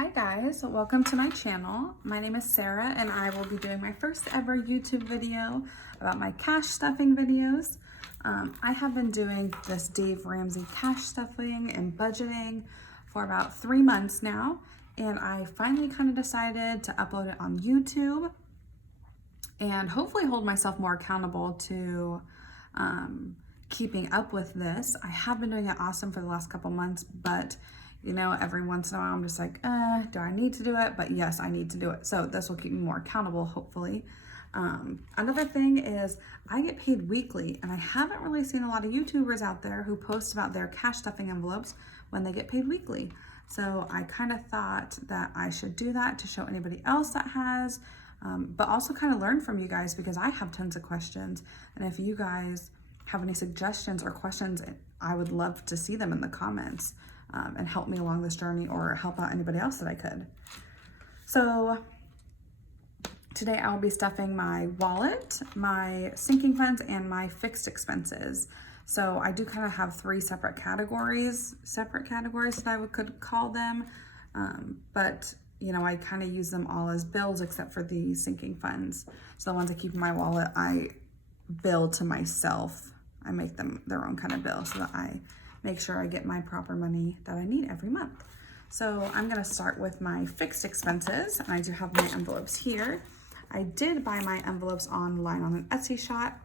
Hi guys, welcome to my channel. My name is Sarah and I will be doing my first ever YouTube video about my cash stuffing videos. I have been doing this Dave Ramsey cash stuffing and budgeting for about 3 months now, and I finally kind of decided to upload it on YouTube and hopefully hold myself more accountable to keeping up with this. I have been doing it awesome for the last couple months, but you know, every once in a while I'm just like, do I need to do it? But yes, I need to do it. So this will keep me more accountable, hopefully. Another thing is I get paid weekly, and I haven't really seen a lot of YouTubers out there who post about their cash stuffing envelopes when they get paid weekly. So I kind of thought that I should do that to show anybody else that has, but also kind of learn from you guys because I have tons of questions. And if you guys have any suggestions or questions, I would love to see them in the comments. And help me along this journey or help out anybody else that I could. So today I will be stuffing my wallet, my sinking funds, and my fixed expenses. So I do kind of have three separate categories that I could call them. But you know, I kind of use them all as bills except for the sinking funds. So the ones I keep in my wallet, I bill to myself. I make them their own kind of bill so that I make sure I get my proper money that I need every month. So I'm gonna start with my fixed expenses, and I do have my envelopes here. I did buy my envelopes online on an Etsy shop,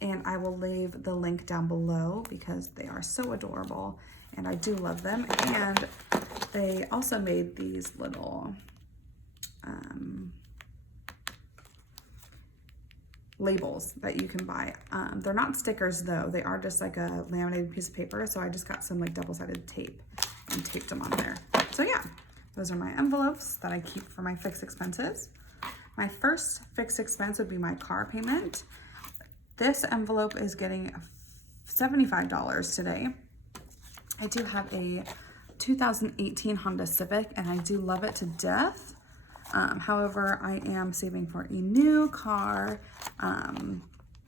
and I will leave the link down below because they are so adorable and I do love them. And they also made these little labels that you can buy. They're not stickers though. They are just like a laminated piece of paper. So I just got some like double-sided tape and taped them on there. So yeah, those are my envelopes that I keep for my fixed expenses. My first fixed expense would be my car payment. This envelope is getting $75 today. I do have a 2018 Honda Civic and I do love it to death. However, I am saving for a new car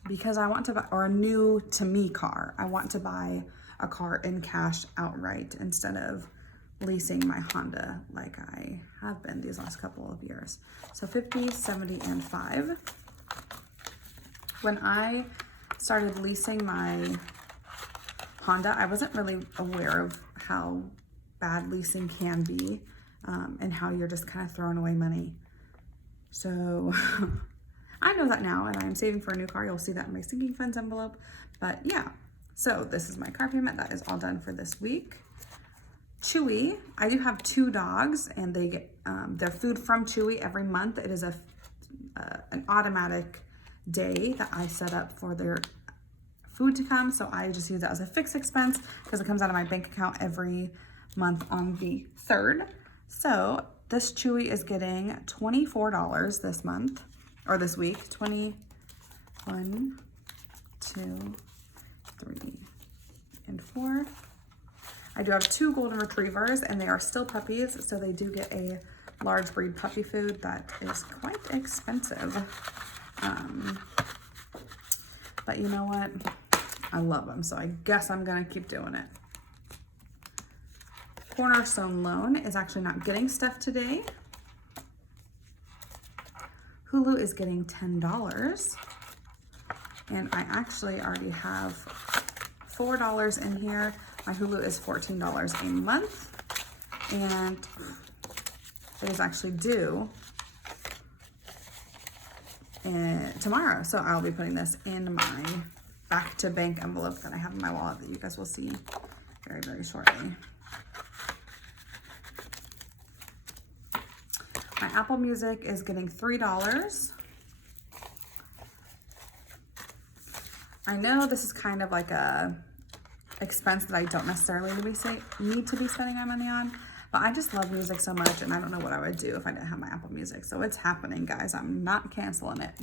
because I want to buy, or a new to me car. I want to buy a car in cash outright instead of leasing my Honda like I have been these last couple of years. So 50, 70, and 5. When I started leasing my Honda, I wasn't really aware of how bad leasing can be. And how you're just kind of throwing away money. So I know that now, and I'm saving for a new car. You'll see that in my sinking funds envelope. But yeah, so this is my car payment. That is all done for this week. Chewy, I do have 2 dogs, and they get their food from Chewy every month. It is an automatic day that I set up for their food to come. So I just use that as a fixed expense because it comes out of my bank account every month on the 3rd. So this Chewy is getting $24 this month, or this week. 21, 2, 3, and 4. I do have 2 golden retrievers, and they are still puppies, so they do get a large breed puppy food that is quite expensive. But you know what? I love them, so I guess I'm gonna keep doing it. Cornerstone Loan is actually not getting stuff today. Hulu is getting $10. And I actually already have $4 in here. My Hulu is $14 a month. And it is actually due tomorrow. So I'll be putting this in my back to bank envelope that I have in my wallet that you guys will see very, very shortly. My Apple Music is getting $3. I know this is kind of like a expense that I don't necessarily need to be spending my money on, but I just love music so much, and I don't know what I would do if I didn't have my Apple Music. So it's happening, guys. I'm not canceling it.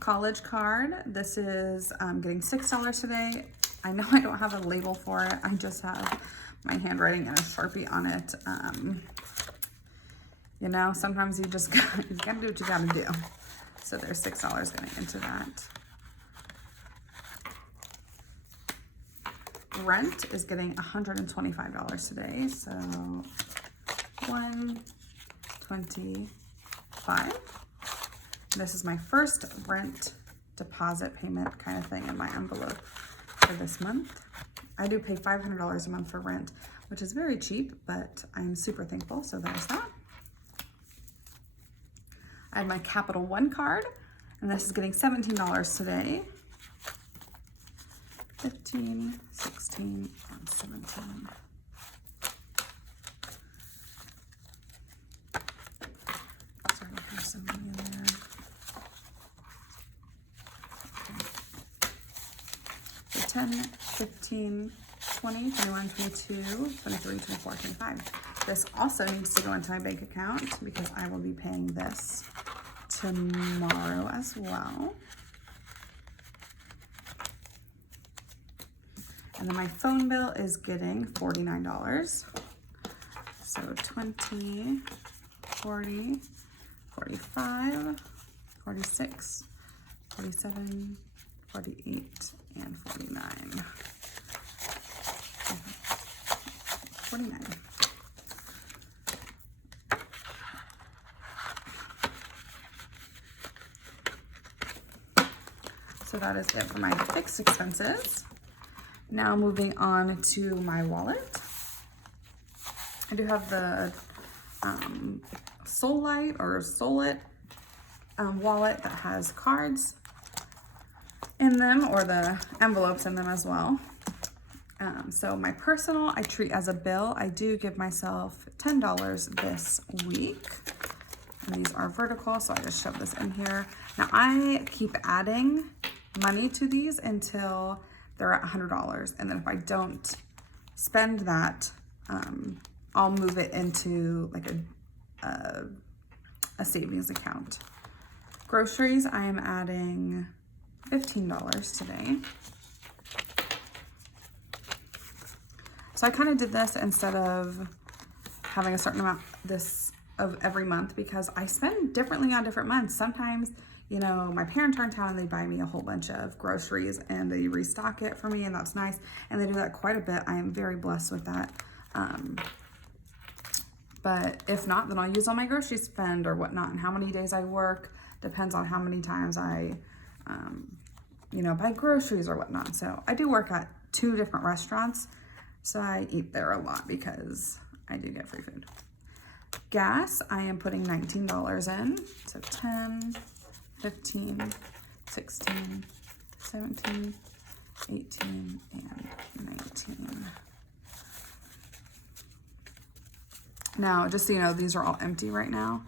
College card. This is getting $6 today. I know I don't have a label for it. I just have my handwriting and a Sharpie on it. You know, sometimes you just gotta do what you gotta do. So there's $6 getting into that. Rent is getting $125 today. So $125. This is my first rent deposit payment kind of thing in my envelope for this month. I do pay $500 a month for rent, which is very cheap, but I'm super thankful, so there's that. I have my Capital One card, and this is getting $17 today. 15, 16, and 17. Sorry, there's some money in there. Okay. So 10, 15, 20, 21, 22, 23, 24, 25. This also needs to go into my bank account because I will be paying this tomorrow as well. And then my phone bill is getting $49. So 20, 40, 45, 46, 47, 48, and 49. 49. So that is it for my fixed expenses. Now moving on to my wallet. I do have the Solite or Solit wallet that has cards in them, or the envelopes in them as well. So my personal, I treat as a bill. I do give myself $10 this week. And these are vertical, so I just shove this in here. Now I keep adding money to these until they're at $100. And then if I don't spend that, I'll move it into like a savings account. Groceries, I am adding $15 today. So I kind of did this instead of having a certain amount of every month, because I spend differently on different months. Sometimes, you know, my parents are in town and they buy me a whole bunch of groceries and they restock it for me, and that's nice. And they do that quite a bit. I am very blessed with that. But if not, then I'll use all my grocery spend or whatnot, and how many days I work depends on how many times I, you know, buy groceries or whatnot. So I do work at 2 different restaurants, so I eat there a lot because I do get free food. Gas, I am putting $19 in, so 10, 15, 16, 17, 18, and 19. Now, just so you know, these are all empty right now,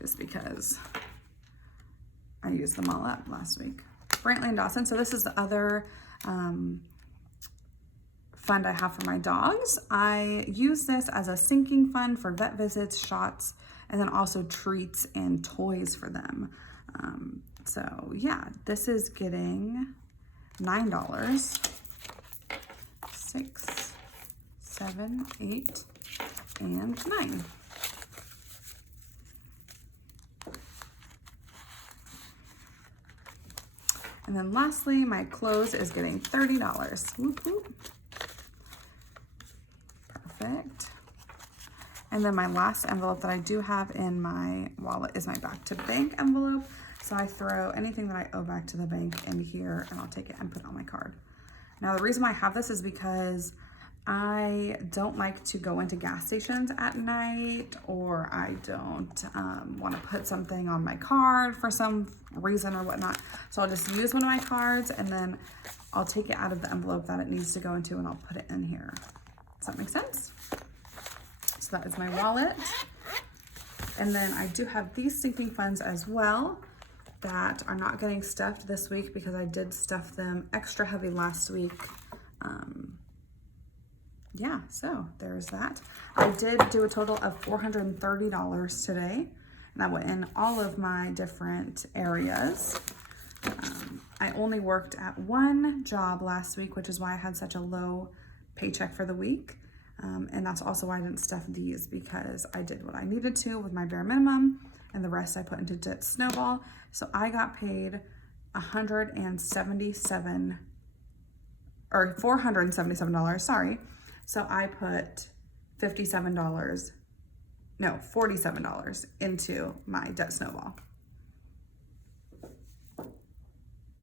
just because I used them all up last week. Brantley and Dawson, so this is the other fund I have for my dogs. I use this as a sinking fund for vet visits, shots, and then also treats and toys for them. So yeah, this is getting $9, 6, 7, 8, and 9. And then lastly, my clothes is getting $30. Whoop, whoop. Perfect. And then my last envelope that I do have in my wallet is my back to bank envelope. So I throw anything that I owe back to the bank in here, and I'll take it and put it on my card. Now the reason why I have this is because I don't like to go into gas stations at night, or I don't want to put something on my card for some reason or whatnot. So I'll just use one of my cards, and then I'll take it out of the envelope that it needs to go into, and I'll put it in here. Does that make sense? So that is my wallet. And then I do have these sinking funds as well that are not getting stuffed this week because I did stuff them extra heavy last week. Yeah, so there's that. I did do a total of $430 today, and that went in all of my different areas. I only worked at 1 job last week, which is why I had such a low paycheck for the week. And that's also why I didn't stuff these, because I did what I needed to with my bare minimum, and the rest I put into Dit Snowball. So I got paid $477, sorry. So I put $57 no, $47 into my debt snowball.